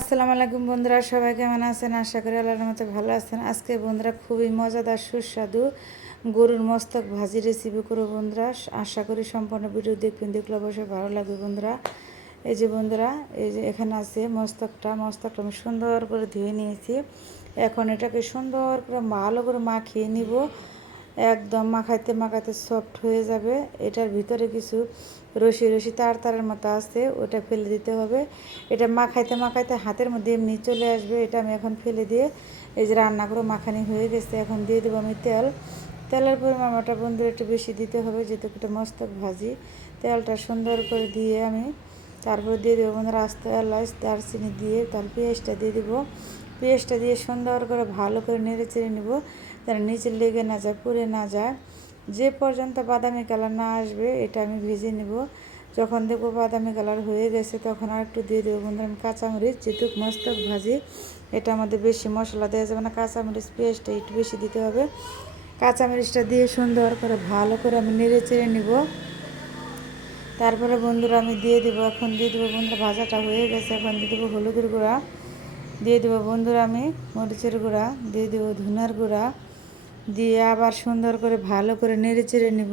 আসসালামু আলাইকুম বন্ধুরা, সবাই কেমন আছেন? আশা করি আল্লাহর মতো ভালো আছেন। আজকে বন্ধুরা খুবই মজাদার সুস্বাদু গরুর মস্তক ভাজি রেসিপি করব বন্ধুরা। আশা করি সম্পূর্ণ ভিডিও দেখবেন, দেখলে অবশ্যই ভালো লাগবে বন্ধুরা। এই যে বন্ধুরা, এই যে এখানে আছে মস্তকটা আমি সুন্দর করে ধুয়ে নিয়েছি। এখন এটাকে সুন্দর করে ভালো করে মাখিয়ে নিব। একদম মাখাইতে মাখাইতে সফট হয়ে যাবে। এটার ভিতরে কিছু রশি রশি তারের মতো আছে, ওটা ফেলে দিতে হবে। এটা মাখাইতে মাখাইতে হাতের মধ্যে এমনি চলে আসবে। এটা আমি এখন ফেলে দিয়ে এই যে রান্না করে মাখানি হয়ে গেছে। এখন দিয়ে দেবো আমি তেলের পরিমাণটা বন্ধুরা একটু বেশি দিতে হবে, যেহেতু এটা মস্তক ভাজি। তেলটা সুন্দর করে দিয়ে আমি তারপর দিয়ে দেবো বন্ধুরা আস্ত এলাচ দারচিনি দিয়ে তার পেঁয়াজটা দিয়ে দেবো। পেঁয়াজটা দিয়ে সুন্দর করে ভালো করে নেড়ে চেড়ে নেবো, যেন নিচে লেগে না যায়, পুড়ে না যায়। যে পর্যন্ত বাদামি কালার না আসবে এটা আমি ভেজে নেব। যখন দেখবো বাদামি কালার হয়ে গেছে তখন আর একটু দিয়ে দেবো বন্ধুরা আমি কাঁচামরিচ, যেহেতু মস্তক ভাজি এটা আমাদের বেশি মশলা দেওয়া যাবে না। কাঁচামরিচ পেঁয়াজটা একটু বেশি দিতে হবে। কাঁচামরিচটা দিয়ে সুন্দর করে ভালো করে আমি নেড়ে চেড়ে নেব। তারপরে বন্ধুরা আমি এখন দিয়ে দেবো বন্ধুরা ভাজাটা হয়ে গেছে। এখন দিয়ে দেবো হলুদের গুঁড়া, দিয়ে দেবো বন্ধুরা আমি মরিচের গুঁড়া, দিয়ে দেবো ধনিয়ার গুঁড়া, দিয়ে আবার সুন্দর করে ভালো করে নেড়ে চেড়ে নেব,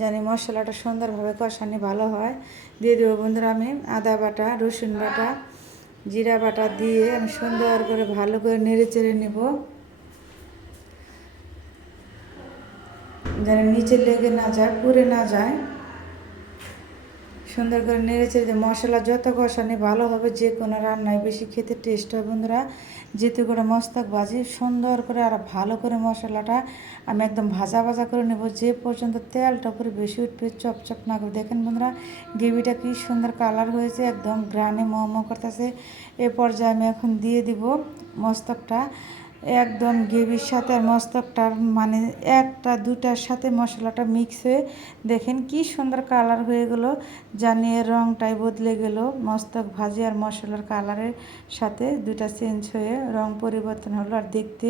জানি মশলাটা সুন্দরভাবে কষানি ভালো হয়। দিয়ে দেবো বন্ধুরা আমি আদা বাটা, রসুন বাটা, জিরা বাটা দিয়ে আমি সুন্দর করে ভালো করে নেড়ে চেড়ে নেব, যেন নিচে লেগে না যায়, পুড়ে না যায়। সুন্দর করে নেড়ে চেড়ে মশলা যত কষানি ভালো হবে, যে কোনো রান্নায় বেশি খেতে টেস্ট হয় বন্ধুরা। যেতে করে মস্তক ভাজি সুন্দর করে আর ভালো করে মশলাটা আমি একদম ভাজা ভাজা করে নেব, যে পর্যন্ত তেলটা করে বেশি উঠবে, চপচপ না করে। দেখেন বন্ধুরা গ্রেভিটা কি সুন্দর কালার হয়েছে, একদম গ্রানে মোমো করতেছে। এ পর্যায়ে আমি এখন দিয়ে দিব মস্তকটা একদম গ্রেভির সাথে, আর মস্তকটার মানে একটা দুটার সাথে মশলাটা মিক্স হয়ে দেখেন কি সুন্দর কালার হয়ে গেল, জানিয়ে রঙটাই বদলে গেল। মস্তক ভাজি আর মশলার কালারের সাথে দুটা চেঞ্জ হয়ে রং পরিবর্তন হলো, আর দেখতে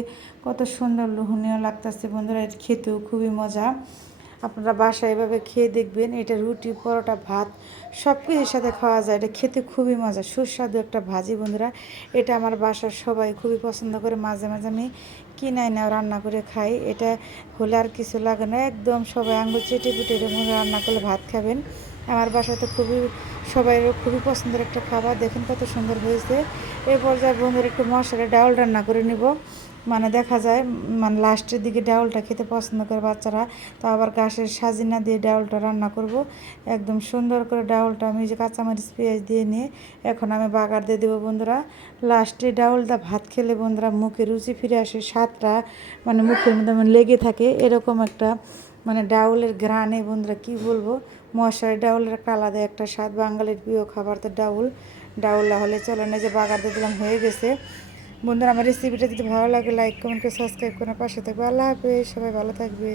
কত সুন্দর লোভনীয় লাগতেছে বন্ধুরা। এটা খেতেও খুবই মজা। আপনারা বাসায় এভাবে খেয়ে দেখবেন। এটা রুটি, পরোটা, ভাত সব কিছুর সাথে খাওয়া যায়। এটা খেতে খুবই মজা, সুস্বাদু একটা ভাজি বন্ধুরা। এটা আমার বাসার সবাই খুবই পছন্দ করে। মাঝে মাঝে আমি কিনাই না রান্না করে খাই। এটা হলে আর কিছু লাগে না, একদম সবাই আঙুল চেটে পুটে রান্না করলে ভাত খাবেন। আমার বাসাতে সবাই খুবই পছন্দের একটা খাবার। দেখেন কত সুন্দর হয়েছে। এই পর্যায়ে বন্ধুরা একটু মশলা ডাউল রান্না করে নিব। মানে দেখা যায় মানে লাস্টের দিকে ডাউলটা খেতে পছন্দ করে বাচ্চারা, তো আবার ঘাসের সাজিনা দিয়ে ডাউলটা রান্না করব। একদম সুন্দর করে ডাউলটা আমি যে কাঁচামরিচ পেঁয়াজ দিয়ে নিয়ে এখন আমি বাগার দিয়ে দেবো বন্ধুরা। লাস্টে ডাউলটা ভাত খেলে বন্ধুরা মুখে রুচি ফিরে আসে, স্বাদটা মানে মুখের মধ্যে লেগে থাকে, এরকম একটা মানে ডাউলের ঘ্রাণে বন্ধুরা কি বলবো। মশারি ডাউলের একটা আলাদা একটা স্বাদ। বাঙালির প্রিয় খাবার তো ডাউল না হলে চলে না। যে বাগার দিয়ে দিলাম, হয়ে গেছে বন্ধুরা। আমার রেসিপিটা যদি ভালো লাগে লাইক কমেন্ট করে সাবস্ক্রাইব করে পাশে থাকবে। আল্লাহ হাফেজ, সবাই ভালো থাকবে।